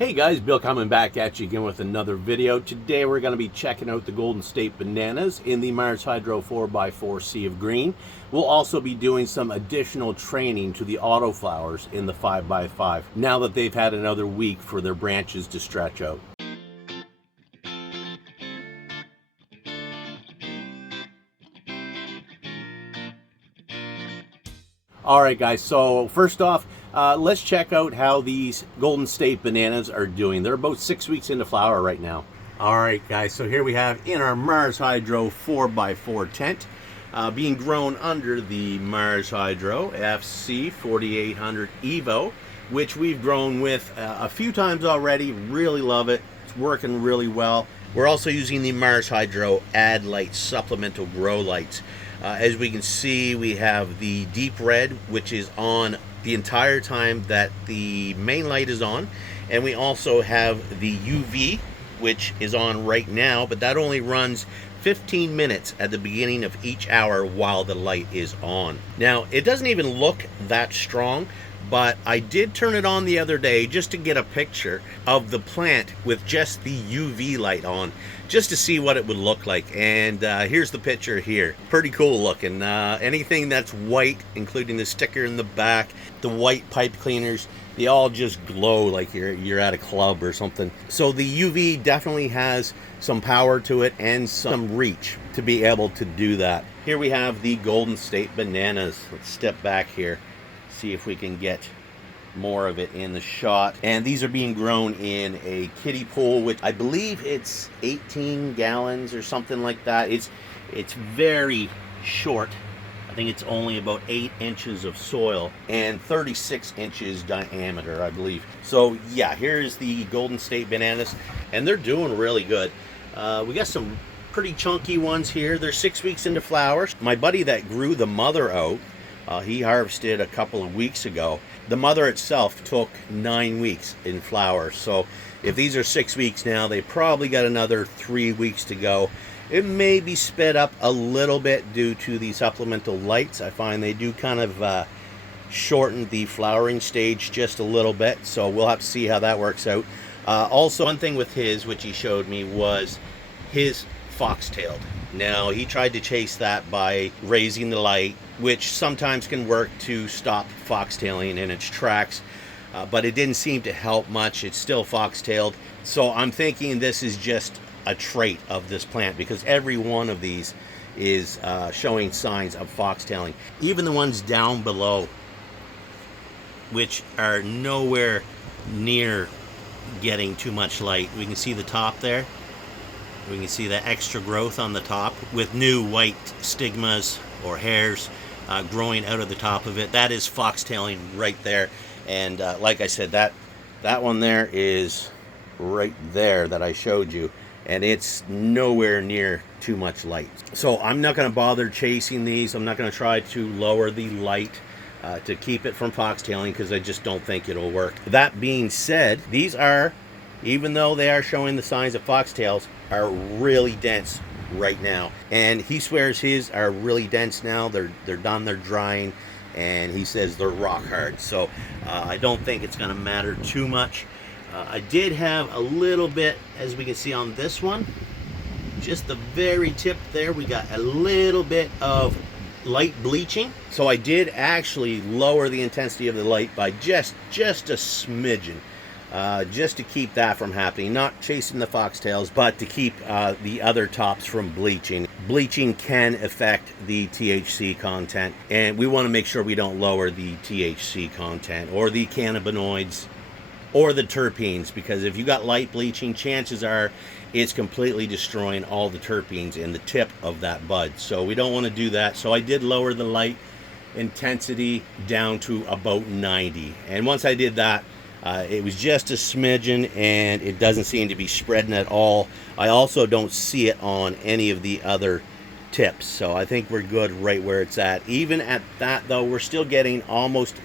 Hey guys, Bill coming back at you again with another video. Today we're going to be checking out the Golden State bananas in the Mars Hydro 4x4 Sea of Green. We'll also be doing some additional training to the Autoflowers in the 5x5 now that they've had another week for their branches to stretch out. Alright guys, so first off, let's check out how these Golden State bananas are doing. They're about 6 weeks into flower right now. Alright guys, so here we have in our Mars Hydro 4x4 tent, being grown under the Mars Hydro FC 4800 Evo, which we've grown with a few times already. Really love it. It's working really well. We're also using the Mars Hydro Add Light Supplemental Grow Lights. As we can see, we have the deep red, which is on the entire time that the main light is on, and we also have the UV, which is on right now, but that only runs 15 minutes at the beginning of each hour while the light is on. Now, it doesn't even look that strong, but I did turn it on the other day just to get a picture of the plant with just the UV light on, just to see what it would look like. And here's the picture here. Pretty cool looking. Anything that's white, including the sticker in the back, the white pipe cleaners, they all just glow like you're at a club or something. So the UV definitely has some power to it and some reach to be able to do that. Here we have the Golden State bananas. Let's step back here, see if we can get more of it in the shot. And these are being grown in a kiddie pool, which I believe it's 18 gallons or something like that. It's very short. I think it's only about 8 inches of soil and 36 inches diameter, I believe. So yeah, here's the Golden State bananas, and they're doing really good. We got some pretty chunky ones here. They're 6 weeks into flowers. My buddy that grew the mother out, he harvested a couple of weeks ago. The mother itself took 9 weeks in flower. So if these are 6 weeks now, they probably got another 3 weeks to go. It may be sped up a little bit due to the supplemental lights. I find they do kind of shorten the flowering stage just a little bit. So we'll have to see how that works out. Also, one thing with his, which he showed me, was his fox-tailed. Now, he tried to chase that by raising the light, which sometimes can work to stop foxtailing in its tracks, but it didn't seem to help much. It's still foxtailed. So I'm thinking this is just a trait of this plant, because every one of these is showing signs of foxtailing. Even the ones down below, which are nowhere near getting too much light. We can see the top there. We can see the extra growth on the top with new white stigmas or hairs growing out of the top of it. That is foxtailing right there. And like I said, that one there is right there that I showed you, and it's nowhere near too much light. So I'm not going to bother chasing these. I'm not going to try to lower the light to keep it from foxtailing, because I just don't think it'll work. That being said, these are, even though they are showing the signs of foxtails, are really dense right now. And he swears his are really dense now. They're done, they're drying, and he says they're rock hard. So I don't think it's going to matter too much. I did have a little bit, as we can see on this one, just the very tip there, we got a little bit of light bleaching. So I did actually lower the intensity of the light by just a smidgen. Just to keep that from happening, not chasing the foxtails, but to keep the other tops from bleaching. Bleaching can affect the THC content, and we want to make sure we don't lower the THC content or the cannabinoids or the terpenes, because if you got light bleaching, chances are it's completely destroying all the terpenes in the tip of that bud. So we don't want to do that. So I did lower the light intensity down to about 90, and once I did that, it was just a smidgen, and it doesn't seem to be spreading at all. I also don't see it on any of the other tips, so I think we're good right where it's at. Even at that though, we're still getting almost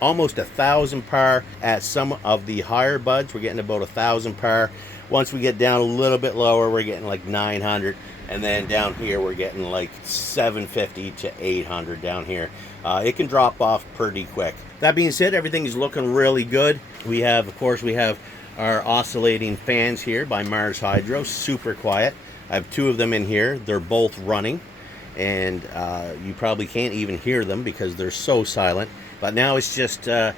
1,000 par at some of the higher buds. We're getting about 1,000 par. Once we get down a little bit lower, we're getting like 900, and then down here we're getting like 750 to 800 down here. It can drop off pretty quick. That being said, everything is looking really good. We have, of course, we have our oscillating fans here by Mars Hydro, super quiet. I have two of them in here. They're both running, and you probably can't even hear them because they're so silent. But now it's just a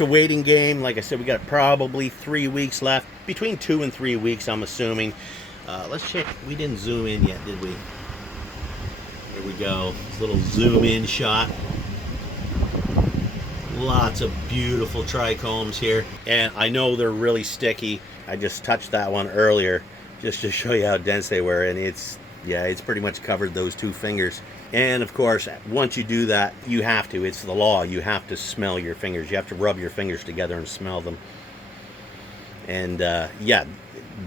waiting game. Like I said, we got probably 3 weeks left, between 2 and 3 weeks, I'm assuming. Let's check. We didn't zoom in yet, did we? Here we go. This little zoom in shot. Lots of beautiful trichomes here, and I know they're really sticky. I just touched that one earlier just to show you how dense they were, and it's pretty much covered those 2 fingers. And of course, once you do that, you have to, it's the law, you have to smell your fingers. You have to rub your fingers together and smell them. And yeah,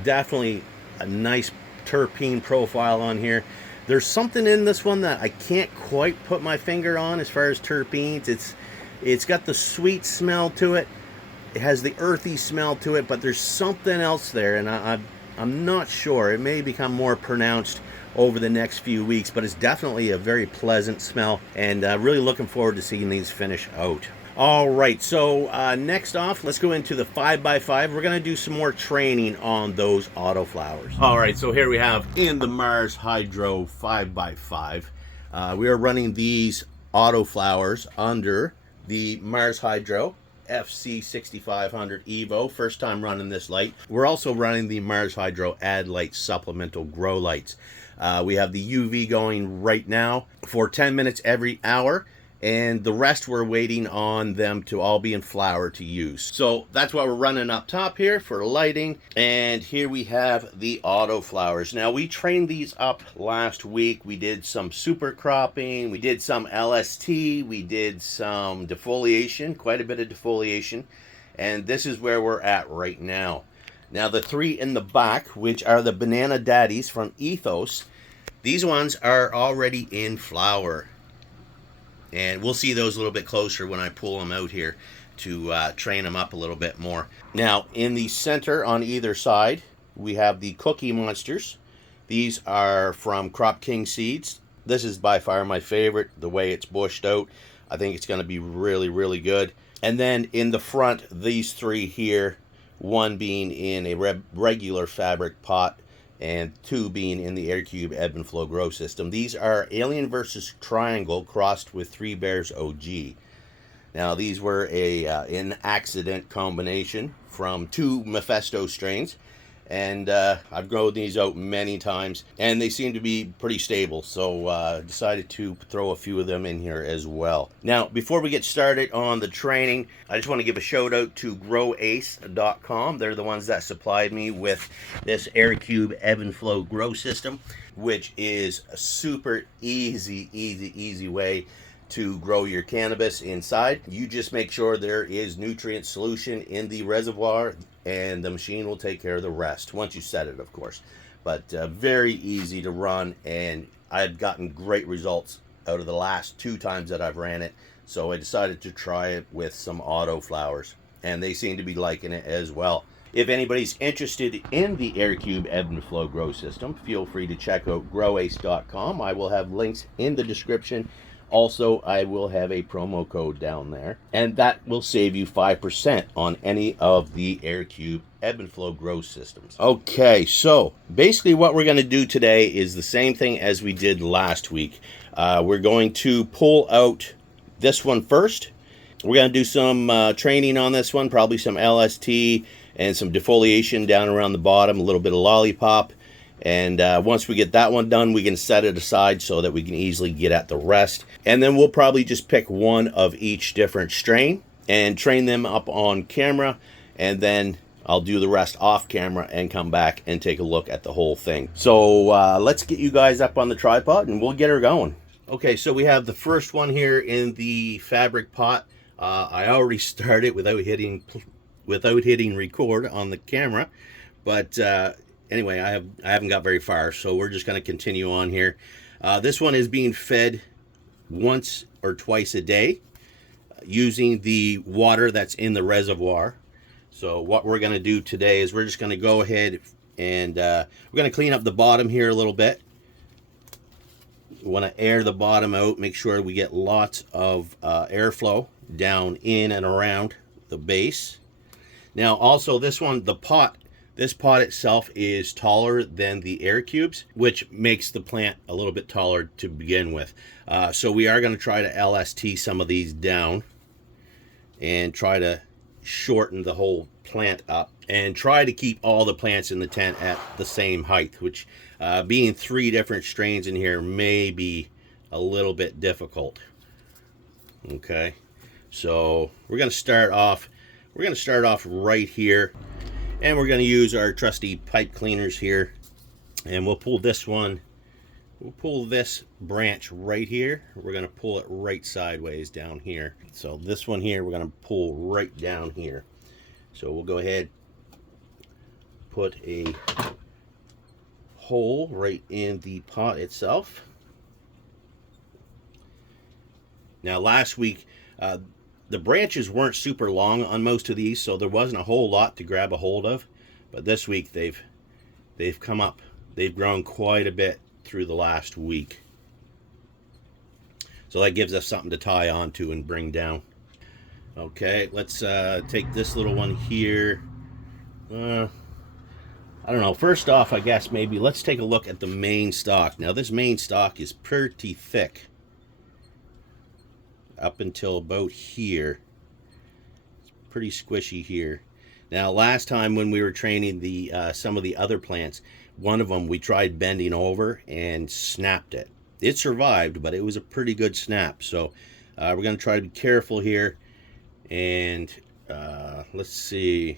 definitely a nice terpene profile on here. There's something in this one that I can't quite put my finger on as far as terpenes. It's got the sweet smell to it. It has the earthy smell to it, but there's something else there, and I'm not sure. It may become more pronounced over the next few weeks, but it's definitely a very pleasant smell, and really looking forward to seeing these finish out. All right, so next off, let's go into the 5x5. We're gonna do some more training on those autoflowers. All right, so here we have in the Mars Hydro 5x5. We are running these autoflowers under the Mars Hydro FC6500 Evo. First time running this light. We're also running the Mars Hydro Add Light Supplemental Grow Lights. We have the UV going right now for 10 minutes every hour, and the rest we're waiting on them to all be in flower to use. So that's what we're running up top here for lighting. And here we have the autoflowers. Now, we trained these up last week. We did some super cropping, we did some LST, we did some defoliation, quite a bit of defoliation, and this is where we're at right now. Now, the 3 in the back, which are the Banana Daddies from Ethos, these ones are already in flower. And we'll see those a little bit closer when I pull them out here to train them up a little bit more. Now, in the center on either side, we have the Cookie Monsters. These are from Crop King Seeds. This is by far my favorite, the way it's bushed out. I think it's going to be really, really good. And then in the front, these 3 here, one being in a regular fabric pot, and 2 being in the Aircube Ebb and Flow Grow System. These are Alien versus Triangle crossed with 3 Bears OG. Now, these were an accident combination from 2 Mephisto strains, and I've grown these out many times, and they seem to be pretty stable, so decided to throw a few of them in here as well. Now, before we get started on the training, I just want to give a shout out to growace.com. They're the ones that supplied me with this Aircube Ebb and Flow Grow System, which is a super easy way to grow your cannabis inside. You just make sure there is nutrient solution in the reservoir, and the machine will take care of the rest, once you set it, of course. But very easy to run, and I've gotten great results out of the last 2 times that I've ran it, so I decided to try it with some autoflowers, and they seem to be liking it as well. If anybody's interested in the Aircube Ebb and Flow Grow System, feel free to check out growace.com. I will have links in the description. Also, I will have a promo code down there, and that will save you 5% on any of the Aircube Ebb and Flow Grow Systems. Okay, so basically what we're going to do today is the same thing as we did last week. We're going to pull out this one first. We're going to do some training on this one, probably some LST and some defoliation down around the bottom, a little bit of lollipop. And once we get that one done, we can set it aside so that we can easily get at the rest. And then we'll probably just pick one of each different strain and train them up on camera. And then I'll do the rest off camera and come back and take a look at the whole thing. So let's get you guys up on the tripod and we'll get her going. Okay, so we have the first one here in the fabric pot. I already started without hitting record on the camera, but anyway, I haven't got very far, so we're just going to continue on here. This one is being fed once or twice a day using the water that's in the reservoir. So what we're going to do today is we're just going to go ahead and we're going to clean up the bottom here a little bit. We want to air the bottom out, make sure we get lots of airflow down in and around the base. Now also this one, this pot itself is taller than the air cubes, which makes the plant a little bit taller to begin with. So we are going to try to LST some of these down and try to shorten the whole plant up and try to keep all the plants in the tent at the same height, which being 3 different strains in here may be a little bit difficult. Okay, so we're going to start off right here, and we're going to use our trusty pipe cleaners here, and we'll pull this branch right here. We're going to pull it right sideways down here. So this one here we're going to pull right down here. So we'll go ahead, put a hole right in the pot itself. Now last week the branches weren't super long on most of these, so there wasn't a whole lot to grab a hold of, but this week they've come up. They've grown quite a bit through the last week, so that gives us something to tie on to and bring down. Okay, let's take this little one here. I don't know, first off, I guess maybe let's take a look at the main stalk. Now this main stalk is pretty thick up until about here. It's pretty squishy here. Now last time when we were training the some of the other plants, one of them we tried bending over and snapped it. It survived, but it was a pretty good snap. So we're going to try to be careful here, and let's see.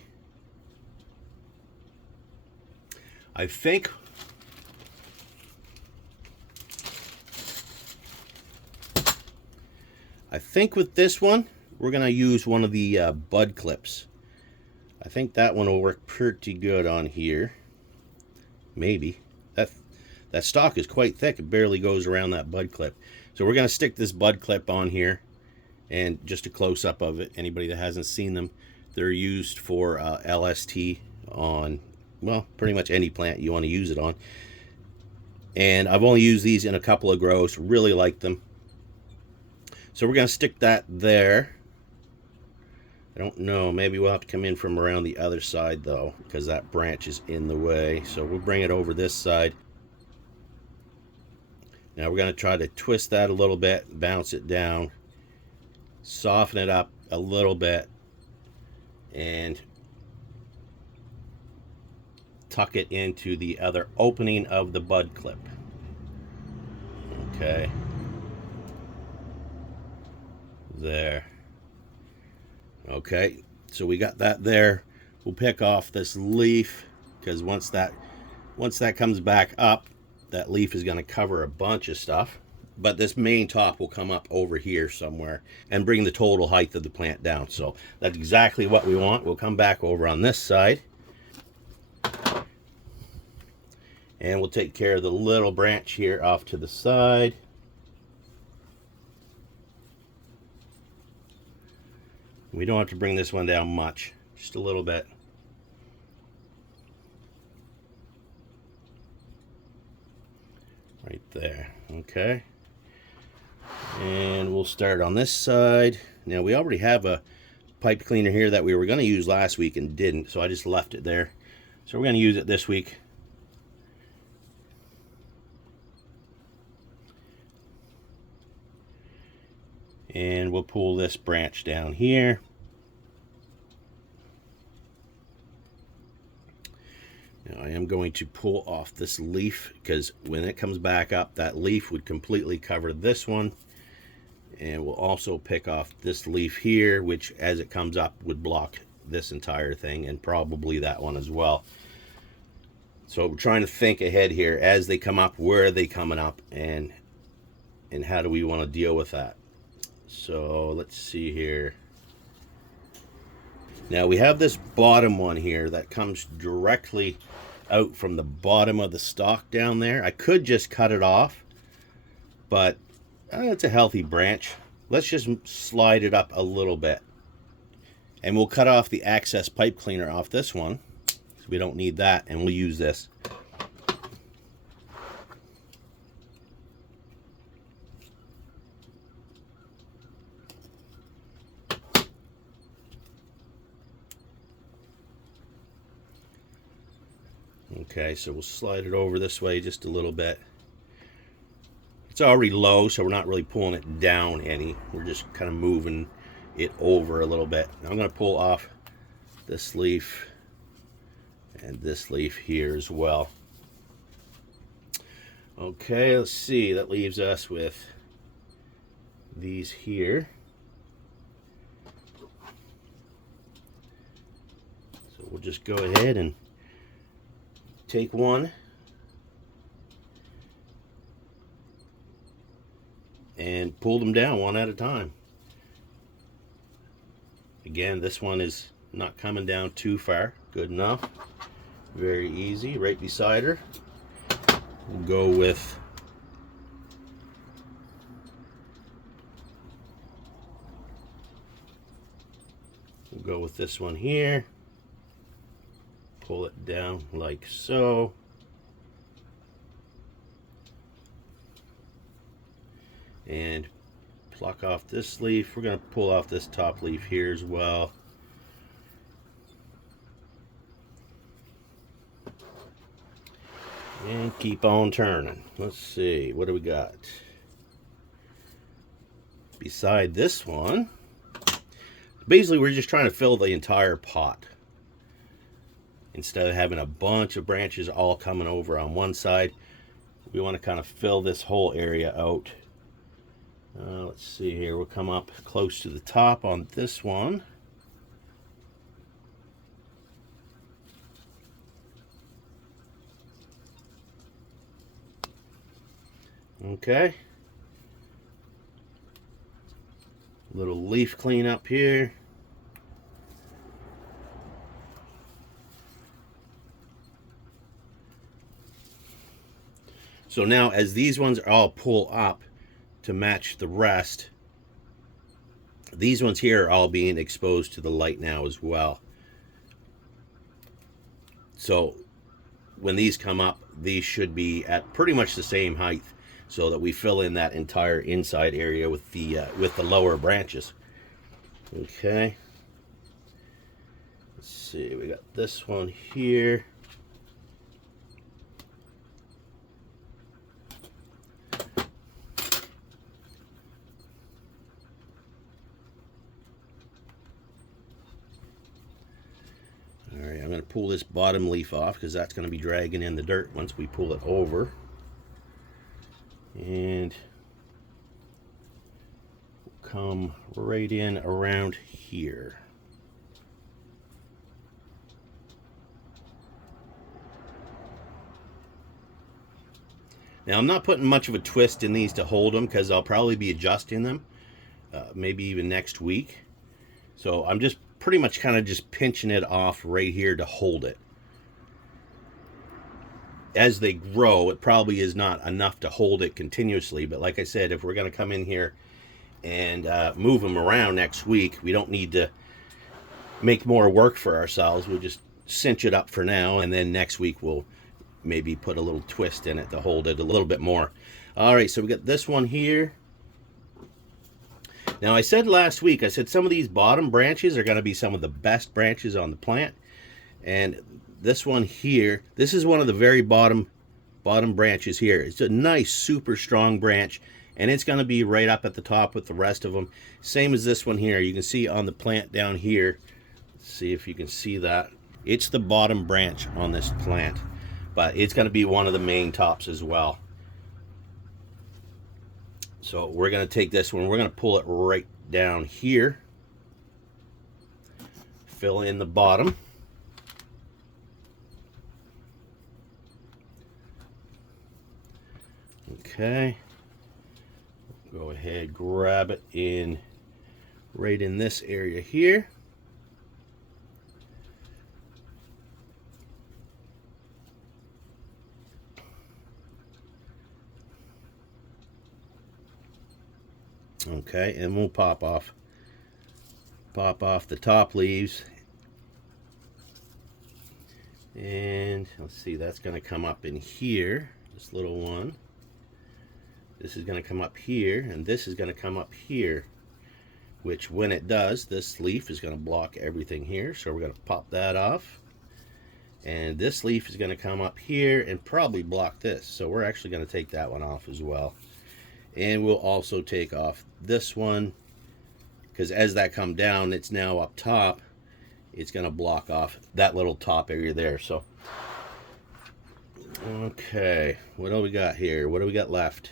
I think with this one, we're going to use one of the bud clips. I think that one will work pretty good on here. Maybe. That stalk is quite thick. It barely goes around that bud clip. So we're going to stick this bud clip on here, and just a close-up of it. Anybody that hasn't seen them, they're used for LST on, well, pretty much any plant you want to use it on. And I've only used these in a couple of grows. Really like them. So we're going to stick that there. I don't know, maybe we'll have to come in from around the other side though, because that branch is in the way. So we'll bring it over this side. Now we're going to try to twist that a little bit, bounce it down, soften it up a little bit, and tuck it into the other opening of the bud clip. Okay. There. Okay, so we got that there. We'll pick off this leaf, because once that comes back up, that leaf is going to cover a bunch of stuff. But this main top will come up over here somewhere and bring the total height of the plant down. So that's exactly what we want. We'll come back over on this side, and we'll take care of the little branch here off to the side. We don't have to bring this one down much, just a little bit. Right there, okay. And we'll start on this side. Now we already have a pipe cleaner here that we were going to use last week and didn't, so I just left it there. So we're going to use it this week. And we'll pull this branch down here. Now I am going to pull off this leaf, because when it comes back up, that leaf would completely cover this one. And we'll also pick off this leaf here, which as it comes up would block this entire thing, and probably that one as well. So we're trying to think ahead here. As they come up, where are they coming up, and how do we want to deal with that? So let's see here. Now we have this bottom one here that comes directly out from the bottom of the stalk down there. I could just cut it off, but it's a healthy branch. Let's just slide it up a little bit. And we'll cut off the access pipe cleaner off this one, so we don't need that, and we'll use this. Okay, so we'll slide it over this way just a little bit. It's already low, so we're not really pulling it down any. We're just kind of moving it over a little bit. Now I'm going to pull off this leaf and this leaf here as well. Okay, let's see. That leaves us with these here. So we'll just go ahead and take one and pull them down one at a time. Again, this one is not coming down too far. Good enough. Very easy. Right beside her. We'll go with this one here. Pull it down like so. And pluck off this leaf. We're going to pull off this top leaf here as well. And keep on turning. Let's see, what do we got? Beside this one, basically we're just trying to fill the entire pot. Instead of having a bunch of branches all coming over on one side, we want to kind of fill this whole area out. Let's see here, we'll come up close to the top on this one. Okay. Little leaf cleanup here. So now as these ones all pull up to match the rest, these ones here are all being exposed to the light now as well. So when these come up, these should be at pretty much the same height, so that we fill in that entire inside area with the lower branches. Okay. Let's see, we got this one here. Alright, I'm going to pull this bottom leaf off because that's going to be dragging in the dirt once we pull it over. And come right in around here. Now I'm not putting much of a twist in these to hold them because I'll probably be adjusting them maybe even next week. So I'm just pretty much kind of just pinching it off right here to hold it. As they grow, it probably is not enough to hold it continuously, but like I said, if we're going to come in here and move them around next week, we don't need to make more work for ourselves. We'll just cinch it up for now, and then next week we'll maybe put a little twist in it to hold it a little bit more. All right, so we got this one here. Now I said last week, I said some of these bottom branches are going to be some of the best branches on the plant, and this one here, this is one of the very bottom branches here. It's a nice, super strong branch, and it's going to be right up at the top with the rest of them. Same as this one here. You can see on the plant down here. Let's see if you can see that. It's the bottom branch on this plant, but it's going to be one of the main tops as well. So we're going to take this one. We're going to pull it right down here. Fill in the bottom. Okay, go ahead, grab it in right in this area here. Okay, and we'll pop off the top leaves. And let's see, that's going to come up in here, this little one. This is going to come up here, and this is going to come up here, which when it does, this leaf is going to block everything here. So we're going to pop that off. And this leaf is going to come up here and probably block this. So we're actually going to take that one off as well. And we'll also take off this one, because as that comes down, it's now up top. It's going to block off that little top area there. So, okay, what do we got here? What do we got left?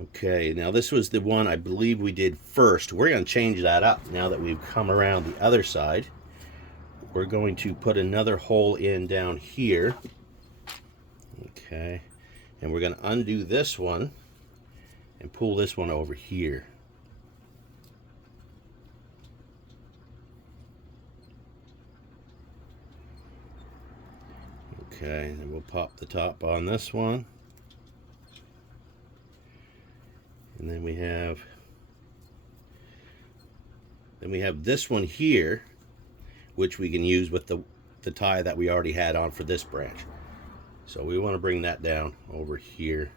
Okay, now this was the one I believe we did first. We're going to change that up now that we've come around the other side. We're going to put another hole in down here. Okay, and we're going to undo this one and pull this one over here. Okay, and we'll pop the top on this one. And then we have this one here, which we can use with the tie that we already had on for this branch. So we want to bring that down over here.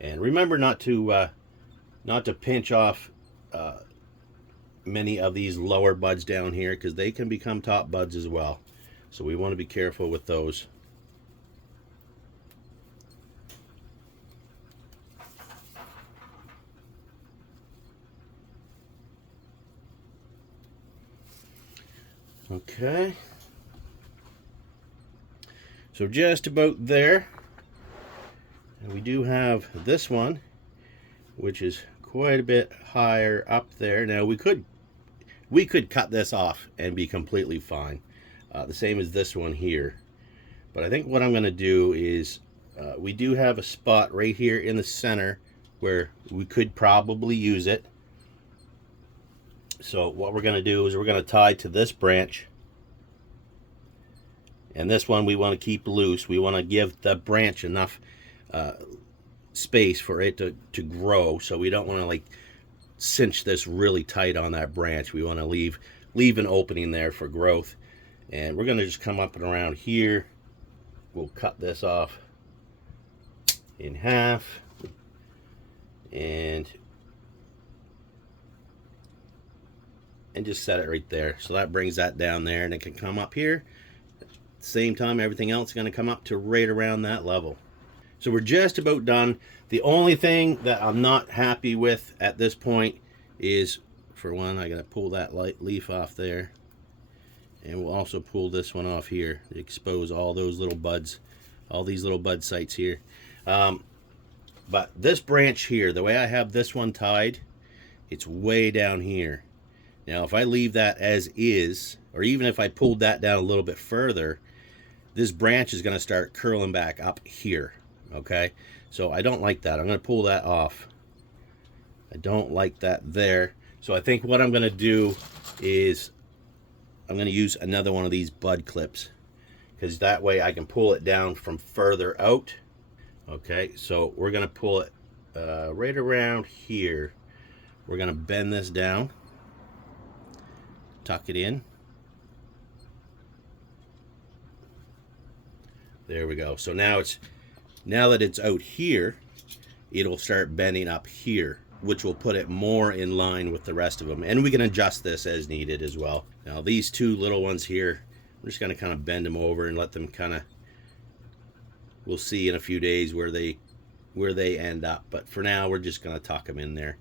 And remember not to pinch off many of these lower buds down here, because they can become top buds as well. So we want to be careful with those. Okay, so just about there. And we do have this one, which is quite a bit higher up there. Now we could cut this off and be completely fine, the same as this one here. But I think what I'm going to do is we do have a spot right here in the center where we could probably use it. So what we're going to do is we're going to tie to this branch, and this one we want to keep loose. We want to give the branch enough space for it to grow, so we don't want to like cinch this really tight on that branch. We want to leave an opening there for growth. And we're going to just come up and around here. We'll cut this off in half, and just set it right there. So that brings that down there, and it can come up here. At the same time, everything else is going to come up to right around that level. So we're just about done. The only thing that I'm not happy with at this point is, for one, I got to pull that light leaf off there. And we'll also pull this one off here to expose all those little buds, all these little bud sites here. But this branch here, the way I have this one tied, it's way down here. Now, if I leave that as is, or even if I pulled that down a little bit further, this branch is going to start curling back up here, okay? So I don't like that. I'm going to pull that off. I don't like that there. So I think what I'm going to do is I'm going to use another one of these bud clips, because that way I can pull it down from further out. Okay, so we're going to pull it right around here. We're going to bend this down, tuck it in. There we go. So now that it's out here, it'll start bending up here, which will put it more in line with the rest of them. And we can adjust this as needed as well. Now these two little ones here, I'm just going to kind of bend them over and let them kind of, we'll see in a few days where they end up. But for now, we're just going to tuck them in there.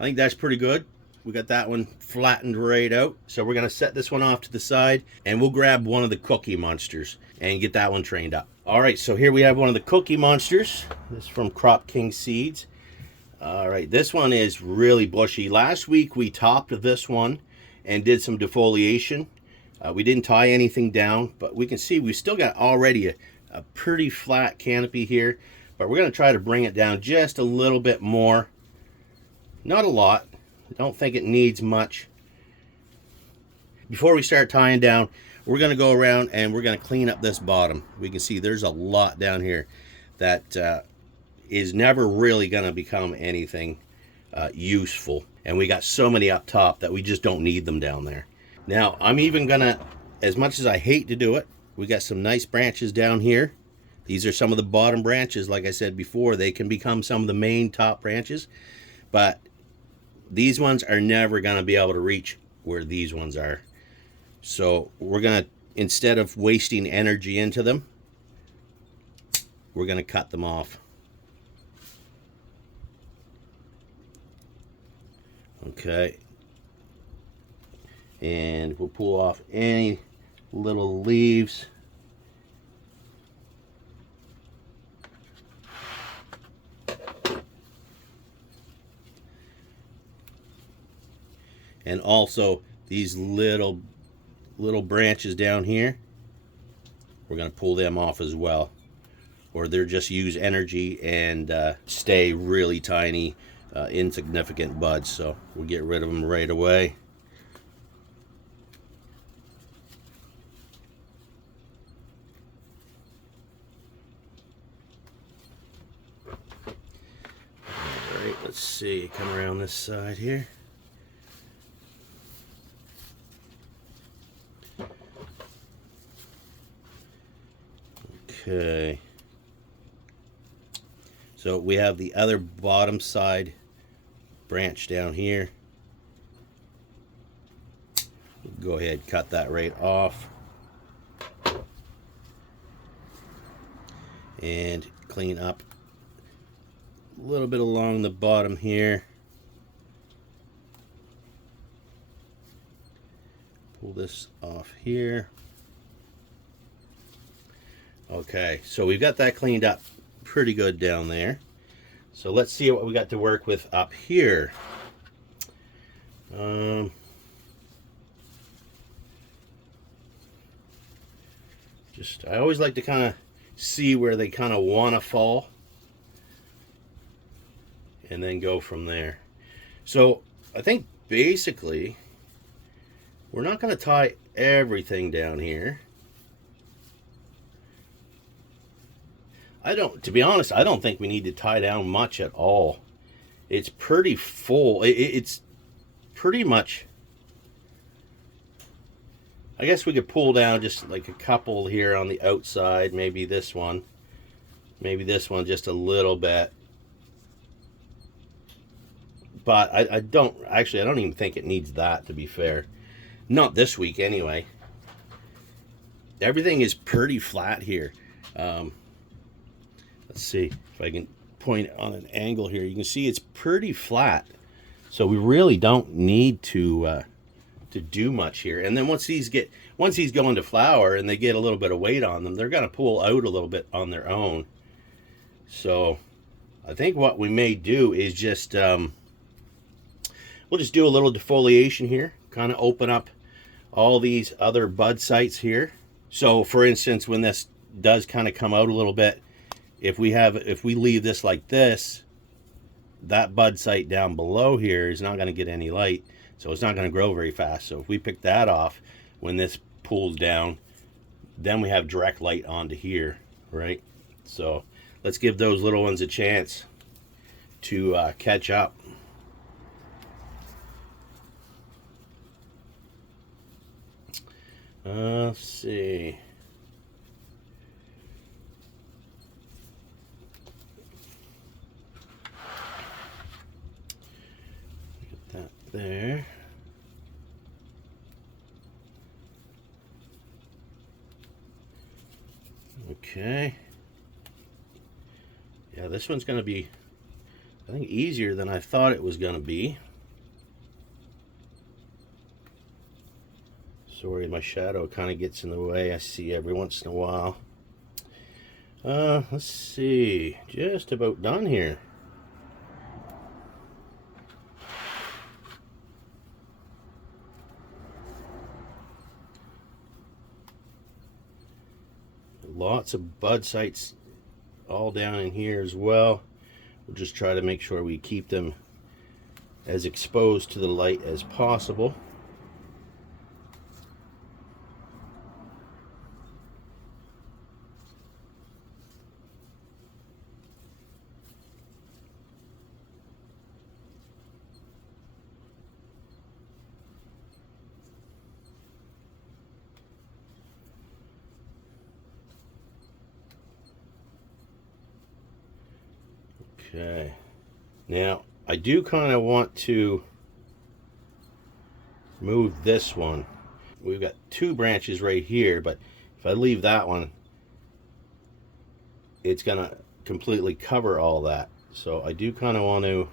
I think that's pretty good. We got that one flattened right out. So we're going to set this one off to the side, and we'll grab one of the Cookie Monsters and get that one trained up. All right, so here we have one of the Cookie Monsters. This is from Crop King Seeds. All right, this one is really bushy. Last week we topped this one and did some defoliation. We didn't tie anything down, but we can see we still got already a pretty flat canopy here. But we're going to try to bring it down just a little bit more. Not a lot. I don't think it needs much. Before we start tying down, we're going to go around and we're going to clean up this bottom. We can see there's a lot down here that is never really going to become anything useful. And we got so many up top that we just don't need them down there. Now, I'm even going to, as much as I hate to do it, we got some nice branches down here. These are some of the bottom branches. Like I said before, they can become some of the main top branches. but these ones are never going to be able to reach where these ones are. So we're going to, instead of wasting energy into them, we're going to cut them off. Okay. And we'll pull off any little leaves. And also these little branches down here, we're going to pull them off as well, or they're just use energy and stay really tiny, insignificant buds. So we'll get rid of them right away. All right, let's see, come around this side here. Okay, so we have the other bottom side branch down here. Go ahead, cut that right off. And clean up a little bit along the bottom here. Pull this off here. Okay, so we've got that cleaned up pretty good down there. So let's see what we got to work with up here. I always like to kind of see where they kind of want to fall and then go from there. So I think basically we're not going to tie everything down here. To be honest, I don't think we need to tie down much at all. It's pretty full. It's pretty much, I guess we could pull down just like a couple here on the outside, maybe this one just a little bit. But I don't even think it needs that, to be fair. Not this week anyway. Everything is pretty flat here. Let's see if I can point on an angle here. You can see it's pretty flat. So we really don't need to do much here. And then once these go into flower and they get a little bit of weight on them, they're going to pull out a little bit on their own. So I think what we may do is just we'll just do a little defoliation here, kind of open up all these other bud sites here. So for instance, when this does kind of come out a little bit, if we leave this like this, that bud site down below here is not going to get any light, so it's not going to grow very fast. So if we pick that off, when this pulls down, then we have direct light onto here, right? So let's give those little ones a chance to catch up. Let's see. There. Okay. Yeah, this one's going to be, I think, easier than I thought it was going to be. Sorry, my shadow kind of gets in the way, I see every once in a while. Let's see. Just about done here. Lots of bud sites all down in here as well. We'll just try to make sure we keep them as exposed to the light as possible. Okay, now I do kind of want to move this one. We've got 2 branches right here, but if I leave that one, it's gonna completely cover all that. So I do kind of want to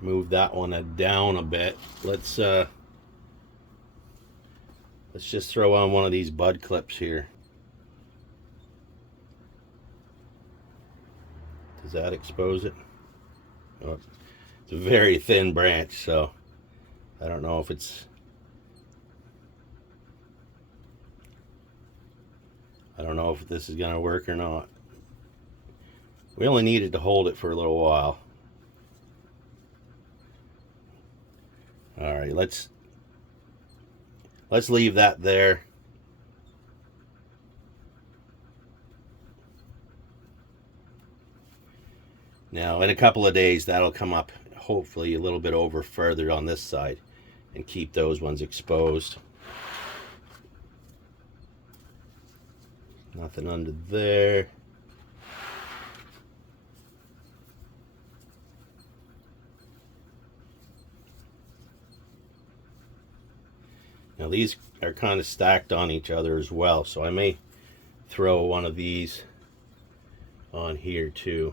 move that one down a bit. Let's just throw on one of these bud clips here. Does that expose it? Oh, it's a very thin branch, so I don't know if it's... I don't know if this is going to work or not. We only needed to hold it for a little while. All right, let's leave that there. Now, in a couple of days, that'll come up hopefully a little bit over further on this side and keep those ones exposed. Nothing under there. Now these are kind of stacked on each other as well, so I may throw one of these on here too.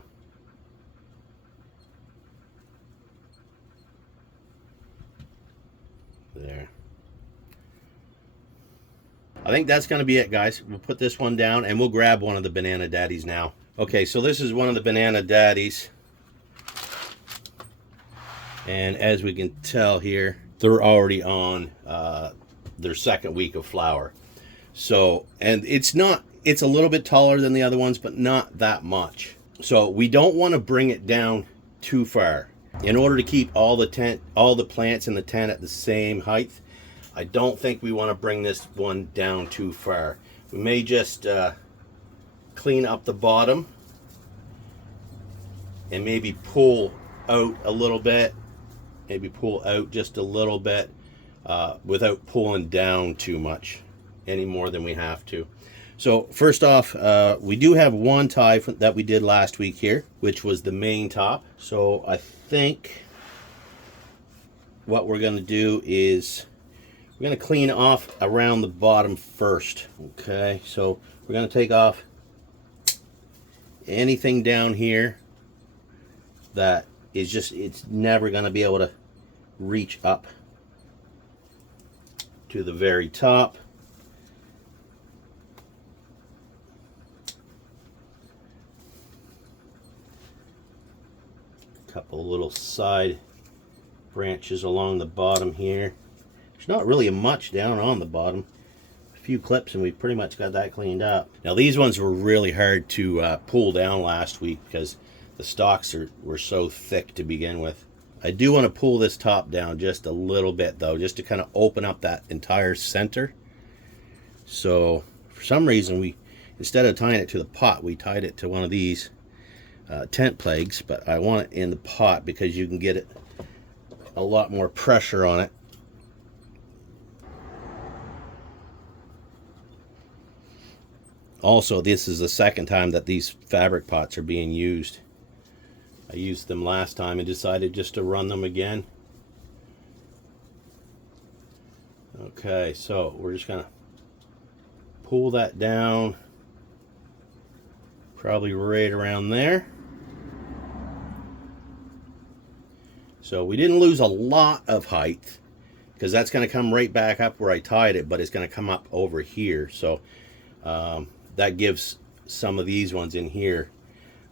There. I think that's going to be it, guys. We'll put this one down and we'll grab one of the banana daddies now. Okay, so this is one of the banana daddies. And as we can tell here, they're already on their 2nd week of flower. So, and it's a little bit taller than the other ones, but not that much. So we don't want to bring it down too far. In order to keep all the plants in the tent at the same height, I don't think we want to bring this one down too far. We may just clean up the bottom and maybe pull out a little bit, maybe pull out just a little bit without pulling down too much, any more than we have to. So first off, we do have one tie that we did last week here, which was the main top. So I think what we're going to do is we're going to clean off around the bottom first. Okay, so we're going to take off anything down here that is just, it's never going to be able to reach up to the very top. Couple little side branches along the bottom here. There's not really much down on the bottom. A few clips and we've pretty much got that cleaned up. Now these ones were really hard to pull down last week because the stalks were so thick to begin with. I do want to pull this top down just a little bit though, just to kind of open up that entire center. So for some reason we, instead of tying it to the pot, we tied it to one of these tent pegs, but I want it in the pot because you can get it a lot more pressure on it. Also, this is the 2nd time that these fabric pots are being used. I used them last time and decided just to run them again. Okay, so we're just gonna pull that down probably right around there. So we didn't lose a lot of height because that's going to come right back up where I tied it, but it's going to come up over here. So that gives some of these ones in here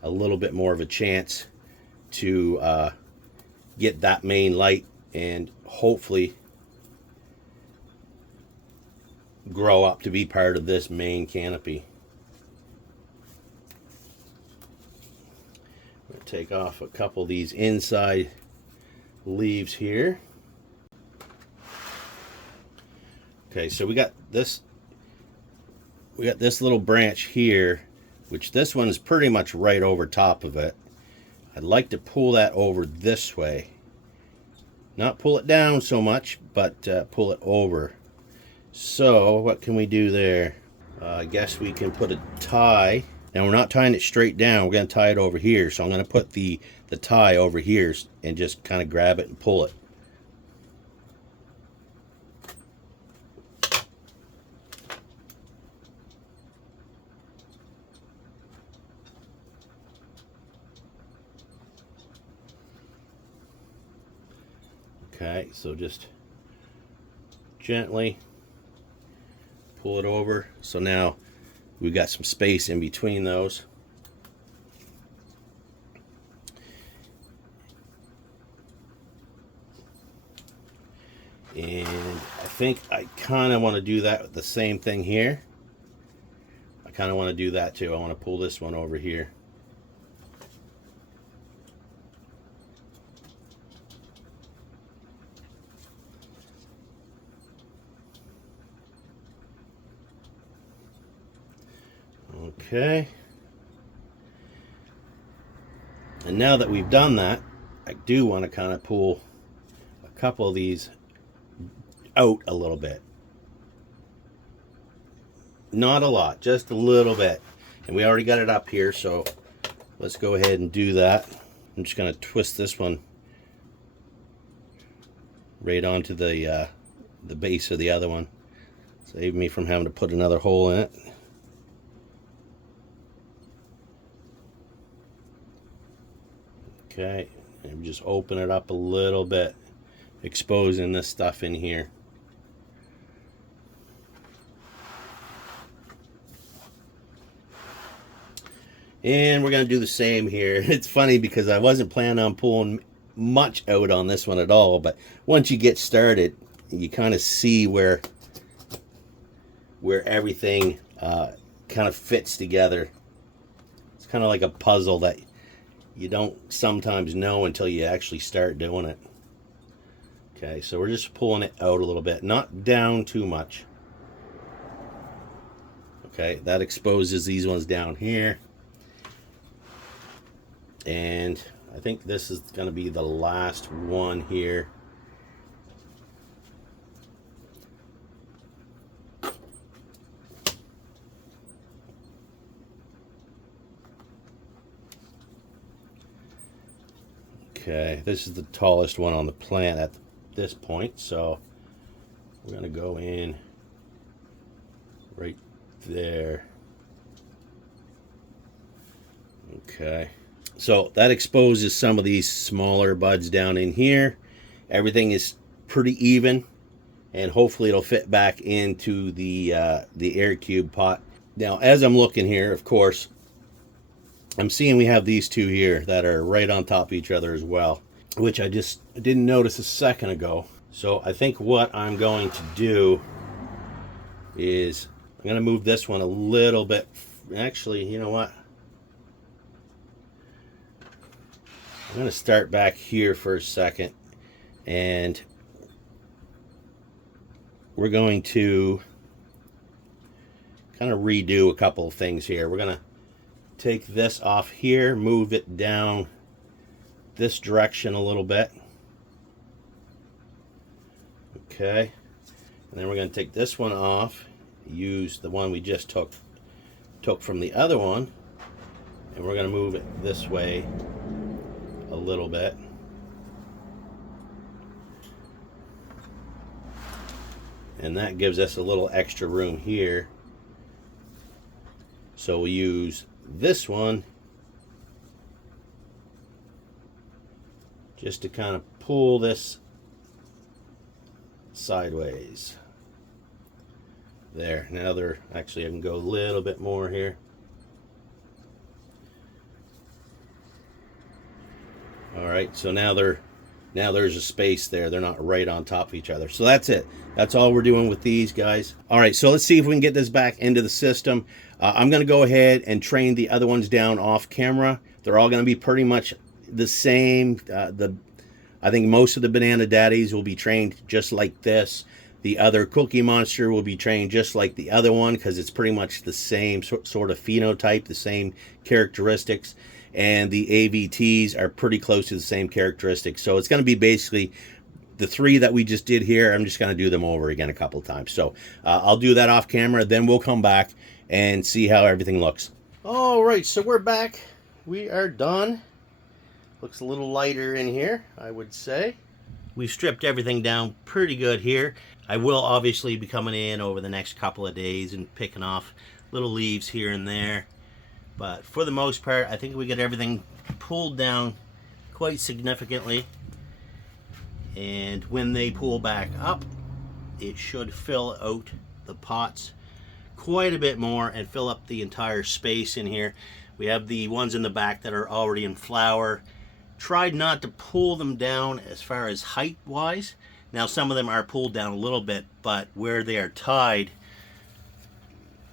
a little bit more of a chance to get that main light and hopefully grow up to be part of this main canopy. I'm going to take off a couple of these inside leaves here. Okay, so we got this little branch here, which this one is pretty much right over top of it. I'd like to pull that over this way. Not pull it down so much, but pull it over. So what can we do there? I guess we can put a tie Now we're not tying it straight down, we're going to tie it over here. So I'm going to put the tie over here and just kind of grab it and pull it. Okay, so just gently pull it over. So now we've got some space in between those. And I think I kind of want to do that with the same thing here. I kind of want to do that too. I want to pull this one over here. Okay. And now that we've done that, I do want to kind of pull a couple of these out a little bit. Not a lot, just a little bit. And we already got it up here, so let's go ahead and do that. I'm just going to twist this one right onto the base of the other one. Save me from having to put another hole in it. Okay, and just open it up a little bit, exposing this stuff in here. And we're going to do the same here. It's funny because I wasn't planning on pulling much out on this one at all, but once you get started, you kind of see where everything kind of fits together. It's kind of like a puzzle that you don't sometimes know until you actually start doing it. Okay, so we're just pulling it out a little bit, not down too much. Okay, that exposes these ones down here. And I think this is going to be the last one here. Okay, this is the tallest one on the plant at this point, so we're going to go in right there. Okay, so that exposes some of these smaller buds down in here. Everything is pretty even, and hopefully it'll fit back into the air cube pot. Now, as I'm looking here, of course, I'm seeing we have these two here that are right on top of each other as well, which I just didn't notice a second ago. So I think what I'm going to do is I'm going to move this one a little bit. Actually, you know what? I'm going to start back here for a second, and we're going to kind of redo a couple of things here. We're going to take this off here, move it down this direction a little bit. Okay, and then we're going to take this one off, use the one we just took from the other one, and we're going to move it this way a little bit. And that gives us a little extra room here. So we'll use this one just to kind of pull this sideways. There. Now actually I can go a little bit more here. All right, so now there's a space there. They're not right on top of each other. So that's it. That's all we're doing with these guys. All right, so let's see if we can get this back into the system. I'm going to go ahead and train the other ones down off camera. They're all going to be pretty much the same. I think most of the Banana Daddies will be trained just like this. The other Cookie Monster will be trained just like the other one because it's pretty much the same sort of phenotype, the same characteristics. And the AVTs are pretty close to the same characteristics. So it's going to be basically the three that we just did here. I'm just going to do them over again a couple times. So I'll do that off camera. Then we'll come back and see how everything looks. All right, so we're back. We are done. Looks a little lighter in here, I would say. We stripped everything down pretty good here. I will obviously be coming in over the next couple of days and picking off little leaves here and there. But for the most part, I think we get everything pulled down quite significantly. And when they pull back up, it should fill out the pots quite a bit more and fill up the entire space in here. We have the ones in the back that are already in flower. Tried not to pull them down as far as height wise. Now some of them are pulled down a little bit, but where they're tied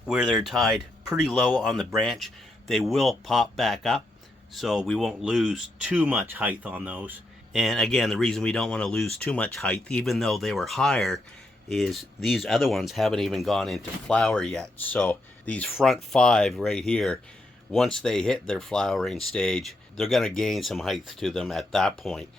pretty low on the branch, they will pop back up, so we won't lose too much height on those. And again, the reason we don't want to lose too much height, even though they were higher, is these other ones haven't even gone into flower yet. So these front 5 right here, once they hit their flowering stage, they're going to gain some height to them at that point,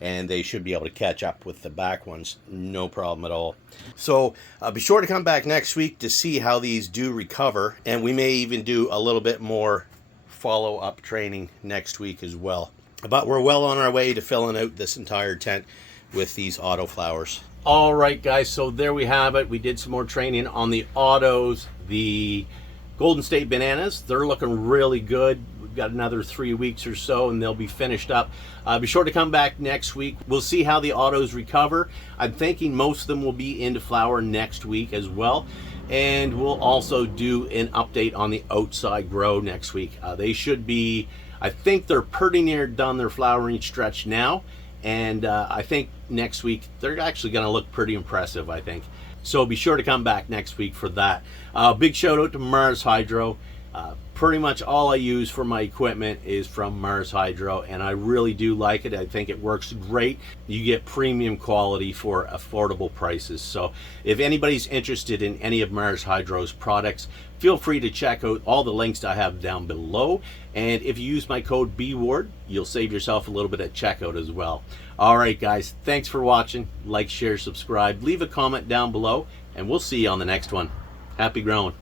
and they should be able to catch up with the back ones, no problem at all. So be sure to come back next week to see how these do recover, and we may even do a little bit more follow-up training next week as well. But we're well on our way to filling out this entire tent with these autoflowers. All right, guys, so there we have it. We did some more training on the autos, the Golden State bananas. They're looking really good. We've got another 3 weeks or so and they'll be finished up. Be sure to come back next week. We'll see how the autos recover. I'm thinking most of them will be into flower next week as well. And we'll also do an update on the outside grow next week. They should be, I think they're pretty near done their flowering stretch now. And I think next week they're actually going to look pretty impressive, I think. So be sure to come back next week for that. Big shout out to Mars Hydro. Pretty much all I use for my equipment is from Mars Hydro, and I really do like it. I think it works great. You get premium quality for affordable prices. So if anybody's interested in any of Mars Hydro's products, feel free to check out all the links I have down below. And if you use my code BWARD, you'll save yourself a little bit at checkout as well. All right, guys, thanks for watching. Like, share, subscribe, leave a comment down below, and we'll see you on the next one. Happy growing.